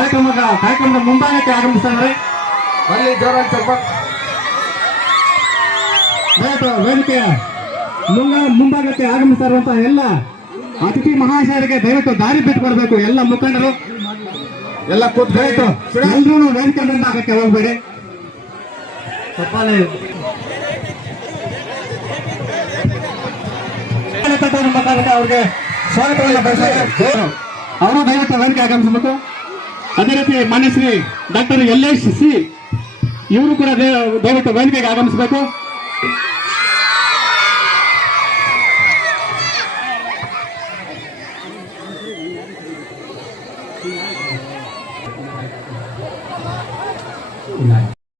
ಕಾರ್ಯಕ್ರಮ ಕಾರ್ಯಕ್ರಮದ ಮುಂಭಾಗಕ್ಕೆ ಆಗಮಿಸ್ತಾರೆ. ಅಲ್ಲಿ ಜೋರಾಗಿ ಸ್ವಲ್ಪ. ವೇದಿಕೆಯ ಮುಂಗ ಮುಂಭಾಗಕ್ಕೆ ಆಗಮಿಸ್ತಾ ಇರುವಂತಹ ಎಲ್ಲ ಅತಿಥಿ ಮಹಾಶಯರಿಗೆ ದಯವಿಟ್ಟು ದಾರಿ ಬಿಟ್ಟುಕೊಡ್ಬೇಕು ಎಲ್ಲ ಮುಖಂಡರು. ಎಲ್ಲ ಕೂತ್ ದಯವಿಟ್ಟು ಎಲ್ಲರೂ ವೇದಿಕೆ ಮುಂಭಾಗಕ್ಕೆ ಹೋಗ್ಬೇಡಿ. ಮುಖಾಂತರ ಅವ್ರಿಗೆ ಸ್ವಾಗತವನ್ನು ಬಯಸ್ತಾರೆ ಅವರು ದಯವಿಟ್ಟು ವೇದಿಕೆ ಆಗಮಿಸಬೇಕು. ಅದೇ ರೀತಿ ಮಾನ್ಯ Shri doctor L S C. ಇವರು ಕೂಡ ದಯ- ದಯವಿಟ್ಟು ವೇದಿಕೆಗೆ ಆಗಮಿಸಬೇಕು.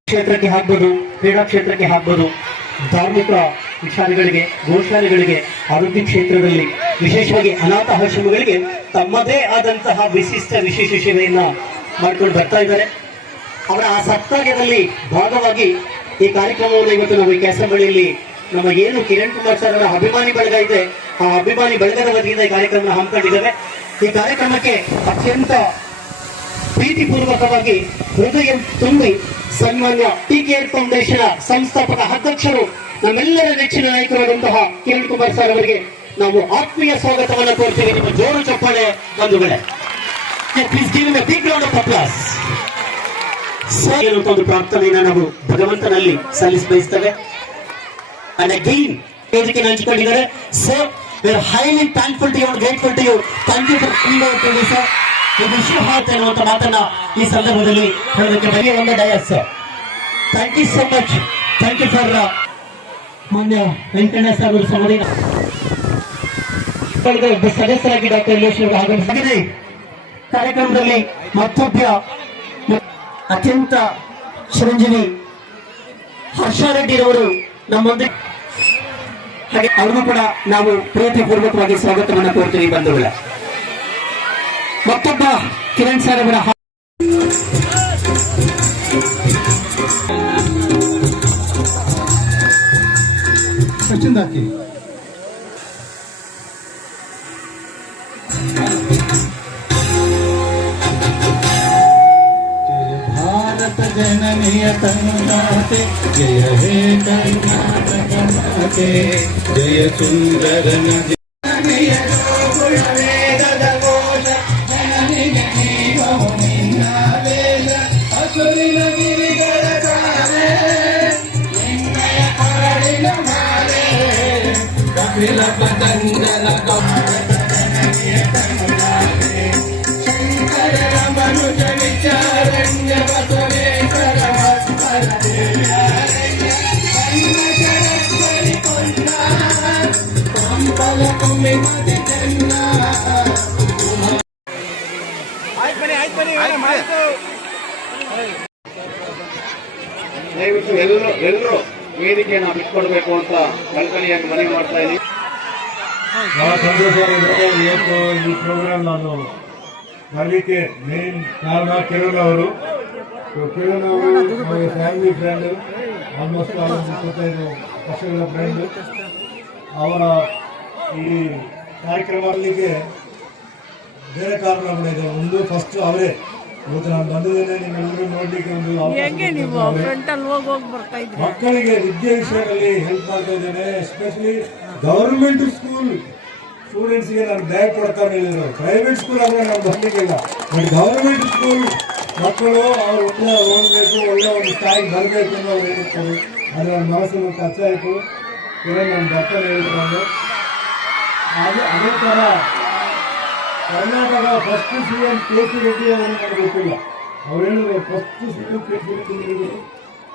ಕ್ಷೇತ್ರಕ್ಕೆ ಹಾಕ್ಬೋದು, ಕ್ರೀಡಾ ಕ್ಷೇತ್ರಕ್ಕೆ ಹಾಕ್ಬೋದು, ಧಾರ್ಮಿಕ ವಿಚಾರಗಳಿಗೆ, ಗೋಶಾಲೆಗಳಿಗೆ, ಅಭಿವೃದ್ಧಿ ಕ್ಷೇತ್ರದಲ್ಲಿ ವಿಶೇಷವಾಗಿ ಅನಾಥ ಆಶ್ರಮಗಳಿಗೆ ತಮ್ಮದೇ ಆದಂತಹ ವಿಶಿಷ್ಟ ವಿಶೇಷ ಸೇವೆಯನ್ನ ಮಾಡ್ಕೊಂಡು ಬರ್ತಾ ಇದ್ದಾರೆ. ಅವರ ಆ ಸತ್ತಾಗ್ಯದಲ್ಲಿ ಭಾಗವಾಗಿ ಈ ಕಾರ್ಯಕ್ರಮವನ್ನು ಇವತ್ತು ನಾವು ಈ ಕೆಸರಬಳ್ಳಿಯಲ್ಲಿ ನಮ್ಮ ಏನು ಕಿರಣ್ ಕುಮಾರ್ ಸರ್ ಅವರ ಅಭಿಮಾನಿ ಬಳಗ ಇದೆ, ಆ ಅಭಿಮಾನಿ ಬಳಗದ ವತಿಯಿಂದ ಈ ಕಾರ್ಯಕ್ರಮ ಹಮ್ಮಿಕೊಂಡಿದ್ದೇವೆ. ಈ ಕಾರ್ಯಕ್ರಮಕ್ಕೆ ಅತ್ಯಂತ ಪ್ರೀತಿಪೂರ್ವಕವಾಗಿ ಹೃದಯ ತುಂಬಿ ಸನ್ಮಾನ್ಯ ಟಿ ಕೇರ್ ಫೌಂಡೇಶನ್ ಸಂಸ್ಥಾಪಕ ಅಧ್ಯಕ್ಷರು, ನಮ್ಮೆಲ್ಲರ ನೆಚ್ಚಿನ ನಾಯಕರಾದಂತಹ ಕಿರಣ್ ಕುಮಾರ್ ಸರ್ ಅವರಿಗೆ ನಾವು ಆತ್ಮೀಯ ಸ್ವಾಗತವನ್ನು ಕೋರ್ತೀವಿ ನಿಮ್ಮ ಜೋರು ಚಪ್ಪಾಳೆ ಬಂಧುಗಳೇ. Please give a big round ಒಂದು ಪ್ರಾರ್ಥನೆಯನ್ನ ನಾವು ಭಗವಂತನಲ್ಲಿ ಸಲ್ಲಿಸಿ ಬಯಸ್ತೇವೆ ಅಂಡ್ ಅಗೈನ್ ವೇದಿಕೆ ಹಂಚಿಕೊಂಡಿದ್ದಾರೆ. Sir we are highly thankful to you grateful to you thank you for coming over to sir ಇದು ಶುಭಾತ್ ಎನ್ನುವಂತ ಮಾತನ್ನ ಈ ಸಂದರ್ಭದಲ್ಲಿ ಹೇಳೋದಕ್ಕೆ ಬರೀ ಒಂದು dais thank you so much thank you for ಮಾನ್ಯ ವೆಂಕಟೇಶ ಅವರು ಸಮುದಾಯ ಸದಸ್ಯರಾಗಿ ಡಾಕ್ಟರ್ ಯಲೇಶ್ ಅವರು ಆಗಮಿಸಿದೆ ಕಾರ್ಯಕ್ರಮದಲ್ಲಿ ಮತ್ತೊಬ್ಬ ಅತ್ಯಂತ ಚಿರಂಜೀವಿ ಹರ್ಷ ರೆಡ್ಡಿರವರು ನಮ್ಮೊಂದಿಗೆ ಹಾಗೆ ಅವ್ರಿಗೂ ಕೂಡ ನಾವು ಪ್ರೀತಿಪೂರ್ವಕವಾಗಿ ಸ್ವಾಗತವನ್ನು ಕೋರ್ತೀವಿ ಬಂಧುಗಳ. ಮತ್ತೊಬ್ಬ ಕಿರಣ್ ಸರ್ ಅವರ ಸಚಿನ್ జయ హే కర్ణాటక జయ సుందర నది కపిల ದಯವಿಟ್ಟು ಎಲ್ಲರೂ ಎಲ್ಲರೂ ವೇದಿಕೆಯನ್ನು ಬಿಟ್ಕೊಡ್ಬೇಕು ಅಂತ ಕಲ್ಪನೆಯಾಗಿ ಮನವಿ ಮಾಡ್ತಾ ಇದ್ದೀನಿ ಬಹಳ ಸಂತೋಷವಾಗಿರುತ್ತೆ ಇವತ್ತು ಈ ಪ್ರೋಗ್ರಾಮ್ ನಾನು ಬರಲಿಕ್ಕೆ ಮೇನ್ ಕಾರಣ ಕಿರಣ್ ಅವರು ಸೊ ಕಿರಣ್ ಅವರು ನಮ್ಮ ಫ್ಯಾಮಿಲಿ ಫ್ರೆಂಡ್ ಆಲ್ಮೋಸ್ಟ್ ಒಂದು ಇಪ್ಪತ್ತೈದು ವರ್ಷಗಳ ಫ್ರೆಂಡ್ ಅವರ ಈ ಕಾರ್ಯಕ್ರಮ ಮಾಡಲಿಕ್ಕೆ ಬೇರೆ ಕಾರಣಗಳಿದೆ ಒಂದು ಫಸ್ಟ್ ಅವರೇ. ಇವತ್ತು ನಾನು ಬಂದಿದ್ದೇನೆ ನಿಮ್ಮೆಲ್ಲರೂ ನೋಡ್ಲಿಕ್ಕೆ ಒಂದು ಮಕ್ಕಳಿಗೆ ವಿದ್ಯೆ ವಿಷಯದಲ್ಲಿ ಹೆಲ್ಪ್ ಮಾಡ್ತಾ ಇದ್ದೇನೆ ಎಸ್ಪೆಷಲಿ ಗವರ್ಮೆಂಟ್ ಸ್ಕೂಲ್ ಸ್ಟೂಡೆಂಟ್ಸ್ಗೆ ನಾನು ಬ್ಯಾಗ್ ಕೊಡ್ತಾ ಹೇಳಿದ್ರು ಪ್ರೈವೇಟ್ ಸ್ಕೂಲ್ ಆದರೆ ನಾನು ಬರ್ಲಿಕ್ಕಿಲ್ಲ. ಬಟ್ ಗವರ್ಮೆಂಟ್ ಸ್ಕೂಲ್ ಮಕ್ಕಳು ಅವ್ರು ಒಳ್ಳೆ ಓದಬೇಕು ಒಳ್ಳೆ ಒಂದು ಸ್ಥಾಯಿಗೆ ಬರಬೇಕು ಅಂತ ಅವ್ರು ಹೇಳ್ತಾರೆ ಅದು ನನ್ನ ಮನಸ್ಸಿನ ಕಚ್ಚಾಯಿತು. ಇವಾಗ ನಾನು ಬರ್ತಾನೆ ಹೇಳಿದ್ರು ಅದೇ ಅದೇ ಥರ Karnataka first C M K C Reddy ಅವರು ನನಗೆ ಗೊತ್ತಿಲ್ಲ ಅವ್ರು ಹೇಳಿದ್ರು first C M K C Reddy ಹೇಳಿದ್ರು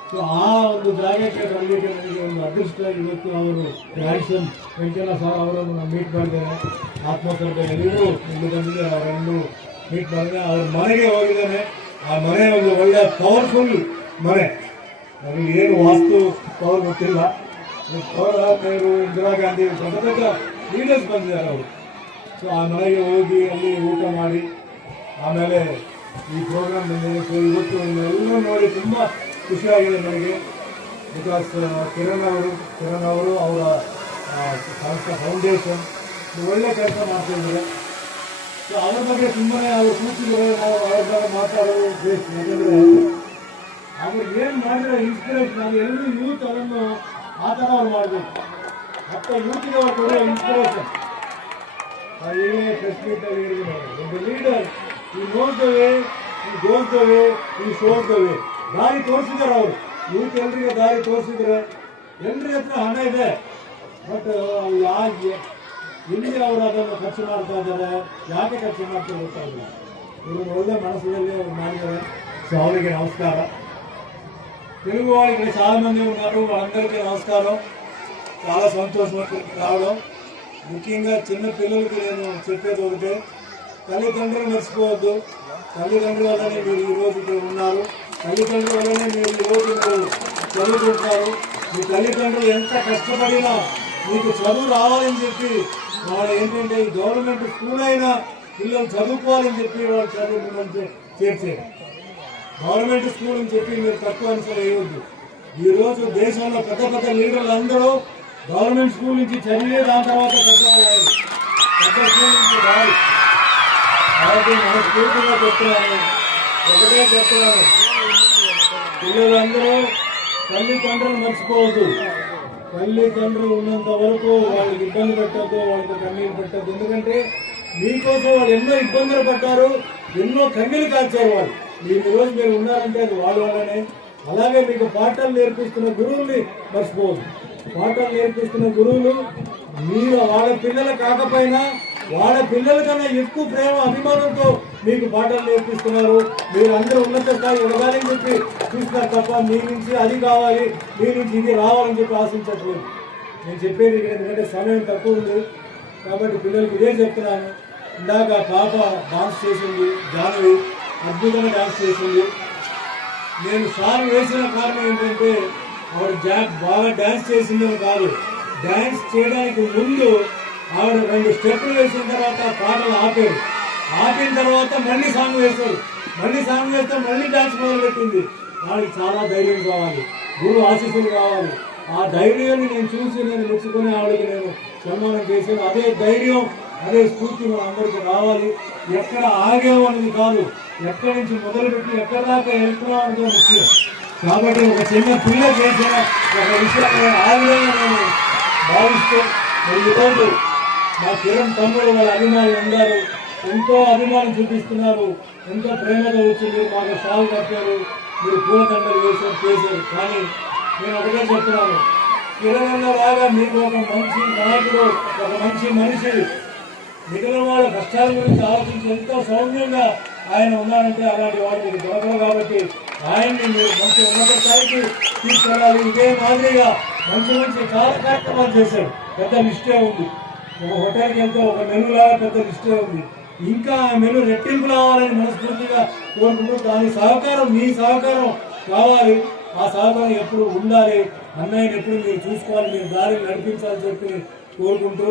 ಸೊ ಆ ಒಂದು ಜಾಗಕ್ಕೆ ಬರಲಿಕ್ಕೆ ನನಗೆ ಒಂದು ಅದೃಷ್ಟ ಇವತ್ತು ಅವರು ಹ್ಯಾಂಡ್ಸಮ್ ವೆಂಕಣ್ಣ ಸರ್ ಅವರನ್ನು ನಾನು ಮೀಟ್ ಮಾಡಿದ್ದೇನೆ ಆತ್ಮಕರ್ತ ಎಲ್ಲರೂ ಇಲ್ಲಿ ಬಂದಿದೆ. ಅವರನ್ನು ಮೀಟ್ ಮಾಡಿದೆ ಅವ್ರ ಮನೆಗೆ ಹೋಗಿದ್ದಾನೆ. ಆ ಮನೆ ಒಂದು ಒಳ್ಳೆಯ ಪವರ್ಫುಲ್ ಮನೆ. ನನಗೆ ಏನು ವಾಸ್ತು ಪವರ್ ಗೊತ್ತಿಲ್ಲ. ಪವರ್ ನೆಹರು ಇಂದಿರಾ ಗಾಂಧಿ ದೊಡ್ಡ ಲೀಡರ್ಸ್ ಬಂದಿದ್ದಾರೆ ಅವರು. ಸೊ ಆ ಮನೆಗೆ ಹೋಗಿ ಅಲ್ಲಿ ಊಟ ಮಾಡಿ, ಆಮೇಲೆ ಈ ಪ್ರೋಗ್ರಾಮ್ ಬಂದಿದೆ. ಸೊ ಇವತ್ತು ಎಲ್ಲ ನೋಡಿ ತುಂಬ ಖುಷಿಯಾಗಿದೆ ನನಗೆ. ಬಿಕಾಸ್ ಕಿರಣ್ ಅವರು ಕಿರಣ್ ಅವರು ಅವರ ಫೌಂಡೇಶನ್ ಒಳ್ಳೆ ಕೆಲಸ ಮಾಡ್ತಿದ್ದಾರೆ. ಸೊ ಅವ್ರ ಬಗ್ಗೆ ತುಂಬನೇ ಅವರು ಕೂತಿದ್ದಾರೆ. ನಾವು ಅವ್ರ ಬಗ್ಗೆ ಮಾತಾಡೋದು ಏನ್ ಮಾಡಿದ್ರೆ ಇನ್ಸ್ಪಿರೇಷನ್ ನಾವು ಎಲ್ಲರೂ ಯೂತ್ ಅದನ್ನು ಆ ಥರ ಅವ್ರು ಮಾಡಬೇಕು. ಮತ್ತೆ ಯೂತ್ಗೆ ಅವ್ರು ಕೊಡೋ ಇನ್ಸ್ಪಿರೇಷನ್ ಈಗಲೇ ಪ್ರೆಸ್ ಮೀಟ್ ಅಲ್ಲಿ ಹೇಳಿದ್ರು ಒಬ್ಬ leader he knows the way he goes the way he shows the way ದಾರಿ ತೋರಿಸಿದಾರೆ ಅವರು ಯೂತ್ ಎಲ್ರಿಗೆ ದಾರಿ ತೋರಿಸಿದ್ರೆ ಎಲ್ರ ಹತ್ರ ಹಣ ಇದೆ ಬಟ್ ಯಾಕೆ ಎಲ್ಲಿ ಅವರು ಅದನ್ನು ಖರ್ಚು ಮಾಡ್ತಾ ಇದ್ದಾರೆ ಯಾಕೆ ಖರ್ಚು ಮಾಡ್ತಾರೆ ಗೊತ್ತಾಗಿಲ್ಲ ಇವರು ಒಳ್ಳೆ ಮನಸ್ಸಿನಲ್ಲಿ ಅವ್ರು ಮಾಡಿದ್ದಾರೆ ಸೊ ಅವರಿಗೆ ನಮಸ್ಕಾರ తెలుగు వాళ్ళకి చాలా మంది ఉన్నారు వాళ్ళందరికీ నమస్కారం చాలా సంతోషం రావడం. ముఖ్యంగా చిన్న పిల్లలకి నేను చెప్పేది ఒకటే తల్లిదండ్రులు మర్చిపోవద్దు. తల్లిదండ్రుల వల్లనే మీరు ఈరోజు ఇక్కడ ఉన్నారు. తల్లిదండ్రుల వల్లనే మీరు ఈరోజు మీరు మీ తల్లిదండ్రులు ఎంత కష్టపడినా మీకు చదువు రావాలని చెప్పి వాళ్ళు ఏంటంటే ఈ గవర్నమెంట్ స్కూల్ అయినా పిల్లలు చదువుకోవాలని చెప్పి వాళ్ళు చదువు మిమ్మల్ని చేర్చారు. గవర్నమెంట్ స్కూల్ అని చెప్పి మీరు తక్కువ అంచనా వేయవద్దు ఈరోజు దేశంలో పెద్ద పెద్ద లీడర్లు అందరూ గవర్నమెంట్ స్కూల్ నుంచి చదివే దాని తర్వాత పెద్దవాళ్ళు పెద్ద స్కూల్ నుంచి రాదు కాబట్టి మనస్ఫూర్తిగా చెప్తున్నాను ఒకటే చెప్తున్నాను పిల్లలందరూ తల్లిదండ్రులు మర్చిపోవద్దు. తల్లిదండ్రులు ఉన్నంత వరకు వాళ్ళకి ఇబ్బంది పెట్టద్దు వాళ్ళకి కన్నీళ్ళు పెట్టద్దు. ఎందుకంటే మీకోసం వాళ్ళు ఎన్నో ఇబ్బందులు పడ్డారు ఎన్నో కన్నీళ్ళు కాల్చారు వాళ్ళు. మీరు ఈ రోజు మీరు ఉన్నారంటే అది వాళ్ళ వల్లనే. అలాగే మీకు పాఠాలు నేర్పిస్తున్న గురువుల్ని మర్చిపోవద్దు. పాఠం నేర్పిస్తున్న గురువులు మీరు వాళ్ళ పిల్లలు కాకపోయినా వాళ్ళ పిల్లల కన్నా ఎక్కువ ప్రేమ అభిమానంతో మీకు పాఠాలు నేర్పిస్తున్నారు. మీరు అందరూ ఉన్నత స్థాయి ఎదగాలని చెప్పి చూస్తున్నారు తప్ప మీ నుంచి అది కావాలి మీ నుంచి ఇది రావాలని చెప్పి ఆశించట్లేదు. నేను చెప్పేది ఎందుకంటే సమయం తక్కువ ఉంది. కాబట్టి పిల్లలకి ఇదే చెప్తున్నాను. ఇందాక పాప డాన్స్ చేసింది జానవి అద్భుతంగా డాన్స్ చేసింది. నేను సాంగ్ వేసిన కారణం ఏంటంటే ఆవిడ జా- బాగా డాన్స్ చేసిందని కాదు. డాన్స్ చేయడానికి ముందు ఆవిడ రెండు స్టెప్పులు వేసిన తర్వాత పాటలు ఆపారు. ఆపిన తర్వాత మళ్ళీ సాంగ్ వేశారు. మళ్ళీ సాంగ్ వేస్తే మళ్ళీ డాన్స్ మొదలు పెట్టింది చాలా ధైర్యం కావాలి. గురు ఆశీస్సులు కావాలి. ఆ ధైర్యాన్ని నేను చూసి నేను మెచ్చుకుని ఆవిడకి నేను సన్మానం చేశాను. అదే ధైర్యం అదే స్ఫూర్తి మన అందరికీ రావాలి. ఎక్కడ ఆగాము కాదు. ఎక్కడి నుంచి మొదలుపెట్టి ఎక్కడ దాకా వెళ్తున్నాం అనేది ముఖ్యం. కాబట్టి ఒక చిన్న పిల్ల చేసిన ఒక విషయాన్ని ఆ విధంగా నేను భావిస్తూ ఈరోజు మా కిరణ్ తమ్ముడు వాళ్ళ అభిమానులు ఉన్నారు ఎంతో అభిమానం చూపిస్తున్నారు. ఎంతో ప్రేమతో వచ్చి మీరు మాకు షాల్ కట్టారు. మీరు పూలకండలు వేశారు చేశారు. కానీ నేను ఒకటే చెప్తున్నాను. కిరణ్ లాగా మీకు ఒక మంచి నాయకుడు ఒక మంచి మనిషి. మిగిలిన వాళ్ళ కష్టాల గురించి ఆలోచించి ఎంతో సౌమ్యంగా ఆయన ఉన్నారంటే అలాంటి వాడు మీకు దొరకరు కాబట్టి ఆయన్ని మీరు మంచి ఉన్నత స్థాయికి తీసుకెళ్ళాలి ఇదే మాదిరిగా మంచి మంచి చాలా కార్యక్రమాలు చేశారు పెద్ద లిస్టే ఉంది ఒక హోటల్కి వెళ్తే ఒక మెనూ లాగా పెద్ద లిస్టే ఉంది ఇంకా ఆ మెనూ రెట్టింపు రావాలని మనస్ఫూర్తిగా కోరుకుంటూ దాని సహకారం మీ సహకారం కావాలి ఆ సహకారం ఎప్పుడు ఉండాలి అన్నయ్యని ఎప్పుడు మీరు చూసుకోవాలి మీరు దారి నడిపించాలని చెప్పి కోరుకుంటూ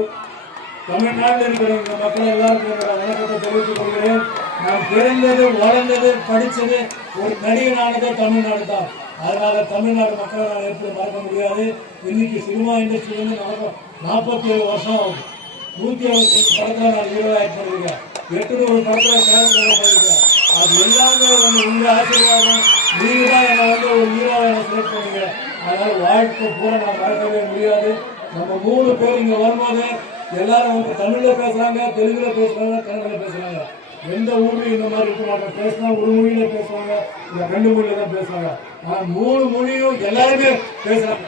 தமிழ்நாட்டில் இருக்கிற இந்த மக்கள் எல்லாருக்கும் என்னோட வணக்கத்தை தெரிவித்துக் கொள்கிறேன் நான் பிறந்தது வளர்ந்தது படித்தது ஒரு நடிகனானது தமிழ்நாடு தான் அதனால தமிழ்நாடு மக்களை நான் எப்படி மறக்க முடியாது. இன்னைக்கு சினிமா இண்டஸ்ட்ரி வந்து நடக்கும் நாற்பத்தி ஏழு வருஷம் ஆகும் நூற்றி அறுபத்தி படத்தில் நான் ஹீரோ ஆக்ட் எட்டு நூறு படத்தில் கேரக்டர் பண்ணிருக்கேன். அது எல்லாமே வந்து உங்க ஆசீர்வாதம். நீங்க தான் என்னை வந்து ஒரு ஹீரோவை செலக்ட் பண்ணீங்க. அதனால வாழ்க்கை பூரா நான் மறக்கவே முடியாது. நம்ம மூணு பேர் இங்க வரும்போது எல்லாரும் வந்து தமிழ்ல பேசுறாங்க தெலுங்குல பேசுறாங்க கன்னடல பேசுறாங்க. எந்த ஊர்லயும் இந்த மாதிரி இருக்க மாட்டோம் பேசினா ஒரு மொழியில பேசுவாங்க இல்ல ரெண்டு மொழியில தான் பேசுவாங்க ஆனா மூணு மொழியும் எல்லாருமே பேசுறாங்க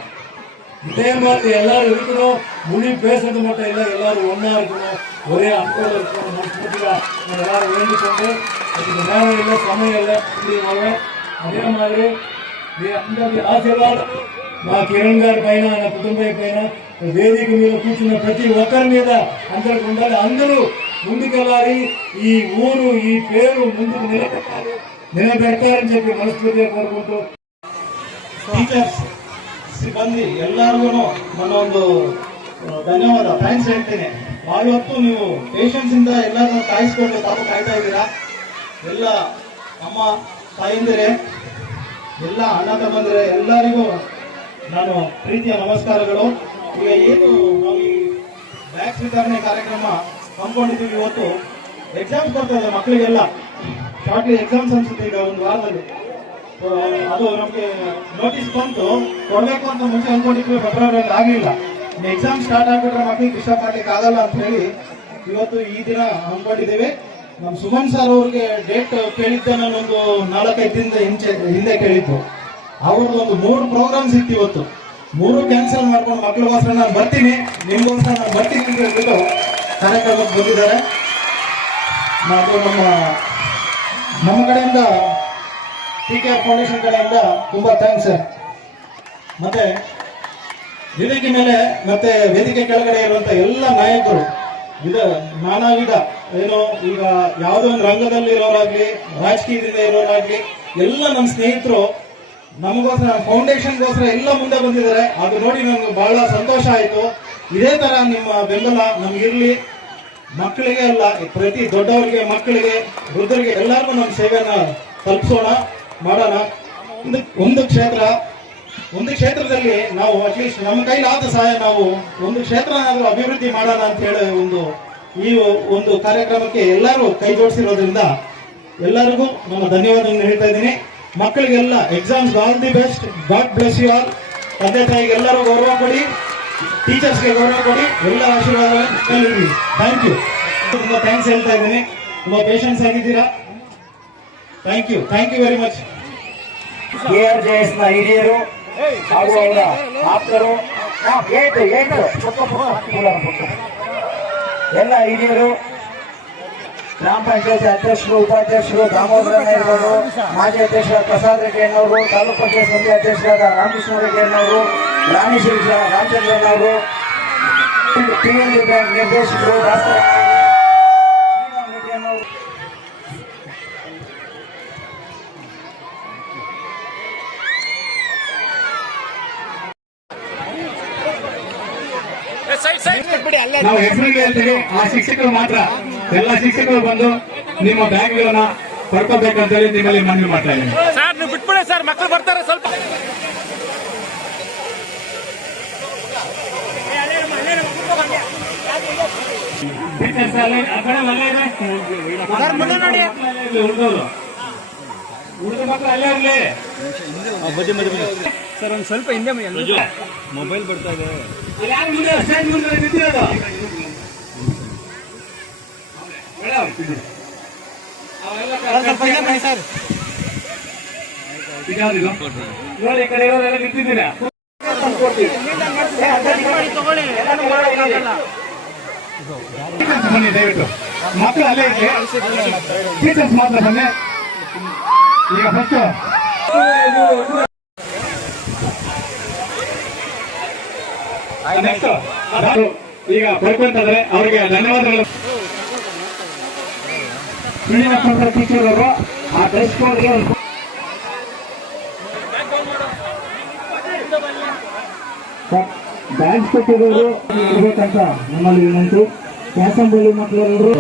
இதே மாதிரி எல்லாரும் இருக்கணும் மொழி பேசுறது மட்டும் இல்லை எல்லாரும் ஒண்ணா இருக்கணும் ஒரே அன்போடு இருக்கணும் மனசுபத்தியா எல்லாரும் வேண்டிக்கொண்டு அதுக்கு நேரம் இல்லை சமயம் இல்லை இப்படி అదే మాదిరి మీ అందరి ఆశీర్వాదం మా కిరణ్ గారి పైన నా కుటుంబం పైన వేదిక మీద కూర్చున్న ప్రతి ఒక్కరి మీద అందరికి ఉండాలి అందరూ ముందుకెళ్ళాలి ఈ ఊరు ఈ పేరు ముందుకు నిలబెట్టాలి నిలబెట్టాలని చెప్పి మనస్ఫూర్తిగా కోరుకుంటూ ಟೀಚರ್ಸ್ ಸಿಬ್ಬಂದಿ ಎಲ್ಲರಿಗೂ ನನ್ನ ಒಂದು ಆ, ಧನ್ಯವಾದ ಥ್ಯಾಂಕ್ಸ್ ಹೇಳ್ತೀನಿ ಇವತ್ತು ನೀವು ಪೇಷನ್ಸ್ ಇಂದ ಎಲ್ಲರನ್ನು ಕಾಯಿಸ್ಕೊಂಡು ತಾವು ಕಾಯ್ತಾ ಇದ್ದೀರಾ ಎಲ್ಲ ಅಮ್ಮ ತಾಯಂದಿರೇ ಎಲ್ಲ ಅಣ್ಣ ತಮ್ಮಂದಿರೇ ಎಲ್ಲರಿಗೂ ನಾನು ಪ್ರೀತಿಯ ನಮಸ್ಕಾರಗಳು ಈಗ ಏನು ನಾವು ಈ ಬ್ಯಾಗ್ಸ್ ವಿತರಣೆ ಕಾರ್ಯಕ್ರಮ ಹಮ್ಮಿಕೊಂಡಿದ್ದೀವಿ ಇವತ್ತು. ಎಕ್ಸಾಮ್ಸ್ ಬರ್ತಾ ಇದೆ ಮಕ್ಕಳಿಗೆಲ್ಲ. ಶಾರ್ಟ್ಲಿ ಎಕ್ಸಾಮ್ಸ್ ಅನ್ಸುತ್ತೆ ಈಗ ಒಂದು ವಾರದಲ್ಲಿ. ಅದು ನಮಗೆ ನೋಟಿಸ್ ಬಂತು. ಕೊಡಬೇಕು ಅಂತ ಮುಂಚೆ ಅನ್ಕೊಂಡಿದ್ವಿ ಫೆಬ್ರವರಿಯಲ್ಲಿ ಆಗಲಿಲ್ಲ ಎಕ್ಸಾಮ್ ಸ್ಟಾರ್ಟ್ ಆಗ್ಬಿಟ್ರೆ ಮಕ್ಕಳಿಗೆ ಡಿಸ್ಟರ್ಬ್ ಮಾಡ್ಲಿಕ್ಕೆ ಆಗಲ್ಲ ಅಂತ ಹೇಳಿ ಇವತ್ತು ಈ ದಿನ ಹಮ್ಮಿಕೊಂಡಿದ್ದೇವೆ ನಮ್ಮ ಸುಮನ್ ಸರ್ ಅವ್ರಿಗೆ ಡೇಟ್ ಕೇಳಿದ್ದೆ ನಾನೊಂದು ನಾಲ್ಕೈದು ದಿನದ ಹಿಂಚೆ, ಹಿಂದೆ ಕೇಳಿದ್ದು. ಅವ್ರದ್ದು ಒಂದು ಮೂರು ಪ್ರೋಗ್ರಾಮ್ಸ್ ಇತ್ತು ಇವತ್ತು. ಮೂರು ಕ್ಯಾನ್ಸಲ್ ಮಾಡ್ಕೊಂಡು ಮಕ್ಕಳಿಗೋಸ್ಕರ ನಾನು ಬರ್ತೀನಿ. ನಿಮ್ಗೋಸ್ಕರ ನಾನು ಬರ್ತೀನಿ ಅಂತ ಹೇಳ್ಬಿಟ್ಟು ಕಾರ್ಯಕ್ರಮಕ್ಕೆ ಬಂದಿದ್ದಾರೆ. ಮತ್ತು ನಮ್ಮ ನಮ್ಮ ಕಡೆಯಿಂದ ಟಿ ಕೆ ಫೌಂಡೇಶನ್ ಕಡೆಯಿಂದ ತುಂಬ ಥ್ಯಾಂಕ್ಸ್ ಸರ್ ಮತ್ತೆ ವೇದಿಕೆ ಮೇಲೆ, ಮತ್ತೆ ವೇದಿಕೆ ಕೆಳಗಡೆ ಇರುವಂತ ಎಲ್ಲ ನಾಯಕರು ವಿಧ ನಾನಾ ವಿಧ. ಏನು, ಈಗ ಯಾವುದೋ ಒಂದು ರಂಗದಲ್ಲಿ ಇರೋರಾಗ್ಲಿ, ರಾಜಕೀಯದಿಂದ ಇರೋರಾಗ್ಲಿ, ಎಲ್ಲ ನಮ್ಮ ಸ್ನೇಹಿತರು ನಮಗೋಸ್ಕರ ಫೌಂಡೇಶನ್ಗೋಸ್ಕರ ಎಲ್ಲ ಮುಂದೆ ಬಂದಿದ್ದಾರೆ. ಅದು ನೋಡಿ ನಮ್ಗೆ ಬಹಳ ಸಂತೋಷ ಆಯಿತು. ಇದೇ ತರ ನಿಮ್ಮ ಬೆಂಬಲ ನಮ್ಗಿರ್ಲಿ. ಮಕ್ಕಳಿಗೆ ಅಲ್ಲ, ಪ್ರತಿ ದೊಡ್ಡವರಿಗೆ, ಮಕ್ಕಳಿಗೆ, ವೃದ್ಧರಿಗೆ ಎಲ್ಲರಿಗೂ ನಮ್ಮ ಸೇವೆಯನ್ನ ತಲುಪಿಸೋಣ, ಮಾಡೋಣ. ಒಂದು ಕ್ಷೇತ್ರ, ಒಂದು ಕ್ಷೇತ್ರದಲ್ಲಿ ನಾವು ಅಟ್ಲೀಸ್ಟ್ ನಮ್ಮ ಕೈಲಾದ ಸಹಾಯ ನಾವು ಒಂದು ಕ್ಷೇತ್ರನಾದ್ರೂ ಅಭಿವೃದ್ಧಿ ಮಾಡೋಣ ಅಂತ ಹೇಳಿ ಒಂದು, ಈ ಒಂದು ಕಾರ್ಯಕ್ರಮಕ್ಕೆ ಎಲ್ಲರೂ ಕೈ ಜೋಡಿಸಿರೋದ್ರಿಂದ ಎಲ್ಲರಿಗೂ ನಮ್ಮ ಧನ್ಯವಾದವನ್ನು ಹೇಳ್ತಾ ಇದ್ದೀನಿ. ಮಕ್ಕಳಿಗೆಲ್ಲ exams all the best God bless you all ತಂದೆ ತಾಯಿಗೆ ಎಲ್ಲರೂ ಗೌರವ ಕೊಡಿ. ಟೀಚರ್ಸ್ಗೆ ಗೌರವ ಕೊಡಿ. ಎಲ್ಲ ಆಶೀರ್ವಾದಗಳನ್ನು ಥ್ಯಾಂಕ್ ಯು ತುಂಬ ಥ್ಯಾಂಕ್ಸ್ ಹೇಳ್ತಾ ಇದ್ದೀನಿ. ತುಂಬ ಪೇಷನ್ಸ್ ಆಗಿದ್ದೀರಾ? Thank you thank you very much ಕೆಆರ್ಜೆಎಸ್ನ ಹಿರಿಯರು, ಹಾಗೂ ಅವರ ಆಪ್ತರು. ಎಲ್ಲ ಹಿರಿಯರು ಗ್ರಾಮ ಪಂಚಾಯತ್ ಅಧ್ಯಕ್ಷರು ಉಪಾಧ್ಯಕ್ಷರು ದಾಮೋದರ ನಾಯಕರು ಮಾಜಿ ಅಧ್ಯಕ್ಷ ಪ್ರಸಾದ್ ರೆಡ್ಡಿ ಅನ್ನೋರು ತಾಲೂಕು ಪಂಚಾಯತ್ ಸಮಿತಿ ಅಧ್ಯಕ್ಷರಾದ ರಾಮಕೃಷ್ಣ ರೆಡ್ಡಿ ಅನ್ನೋರು ರಾಣಿ ಶ್ರೀ ರಾಮಚಂದ್ರನವರು ಪಿಎನ್ಬಿ ಬ್ಯಾಂಕ್ ನಿರ್ದೇಶಕರು ನಾವು ಹೆಸರಿಗೆ ಹೇಳ್ತೀವಿ ಆ ಶಿಕ್ಷಕರು ಮಾತ್ರ ಎಲ್ಲ ಶಿಕ್ಷಕರು ಬಂದು ನಿಮ್ಮ ಬ್ಯಾಗ್ಗಳನ್ನ ಪಡ್ಕೋಬೇಕಂತ ಹೇಳಿ ನಿಮ್ಮಲ್ಲಿ ಮನವಿ ಮಾಡ್ತಾ ಇದ್ದೀನಿ. ಸರ್ ನೀವು ಬಿಟ್ಬಿಡಿ ಸರ್ ಮಕ್ಕಳು ಬರ್ತಾರೆ ಸ್ವಲ್ಪ. ಸರ್ ಒಂದು ಸ್ವಲ್ಪ ಹಿಂದೆ ಮೊಬೈಲ್ ಬರ್ತಾ ಇದೆ ನೋಡಿ ಬನ್ನಿ ದಯವಿಟ್ಟು ಮಕ್ಕಳು ಅಲ್ಲೇ ಇರ್ಲಿ ಟೀಚರ್ಸ್ ಮಾತ್ರ ಬನ್ನಿ ಈಗ ಫಸ್ಟ್ ನೆಕ್ಸ್ಟ್ ಈಗ ಬರ್ಕೊಂತಂದ್ರೆ ಅವರಿಗೆ ಧನ್ಯವಾದಗಳು. ಶ್ರೀನಿವಾಸ ಟೀಚರ್ ಅವರು ಆ ಡ್ರೆಸ್ ಕೋಡ್ಗೆ ಡ್ಯಾನ್ಸ್ ಕೊಟ್ಟಿರೋರು ಇರ್ಬೇಕಂತ ನಮ್ಮಲ್ಲಿ ವಿನಂತಿ. ಕ್ಯಾಸಂಬಳ್ಳಿ ಮಕ್ಕಳೆಲ್ಲರೂ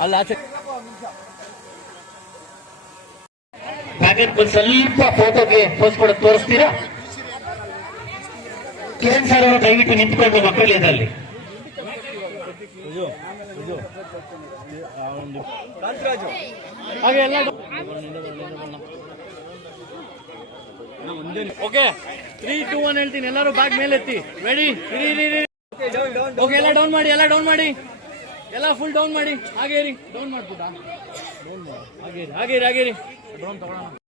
ಅಲ್ಲ ಆಚೆ. ಪ್ಯಾಕೆಟ್ ಒಂದು ಸ್ವಲ್ಪ ಫೋಟೋಗೆ ಪೋಸ್ಟ್ ಕೊಡೋದು ತೋರಿಸ್ತೀರಾ? ಕಿರಣ್ ಸರ್ ಅವರು ದಯವಿಟ್ಟು ನಿಂತ್ಕೊಂಡು ಮಕ್ಕಳು ಇದರಲ್ಲಿ. ಓಕೆ ತ್ರೀ ಟೂ ಒನ್ ಹೇಳ್ತೀನಿ. ಎಲ್ಲರೂ ಬ್ಯಾಗ್ ಮೇಲೆ ಎತ್ತಿ ರೆಡಿ ಓಕೆ, ಎಲ್ಲ ಡೌನ್ ಮಾಡಿ, ಎಲ್ಲ ಡೌನ್ ಮಾಡಿ. ಎಲ್ಲ ಫುಲ್ ಡೌನ್ ಮಾಡಿ. ಹಾಗೆ ಇರಿ. ಡೌನ್ ಮಾಡ್ಬಿಟ್ಟ ಹಾಗೆ ಇರಿ ಹಾಗೆ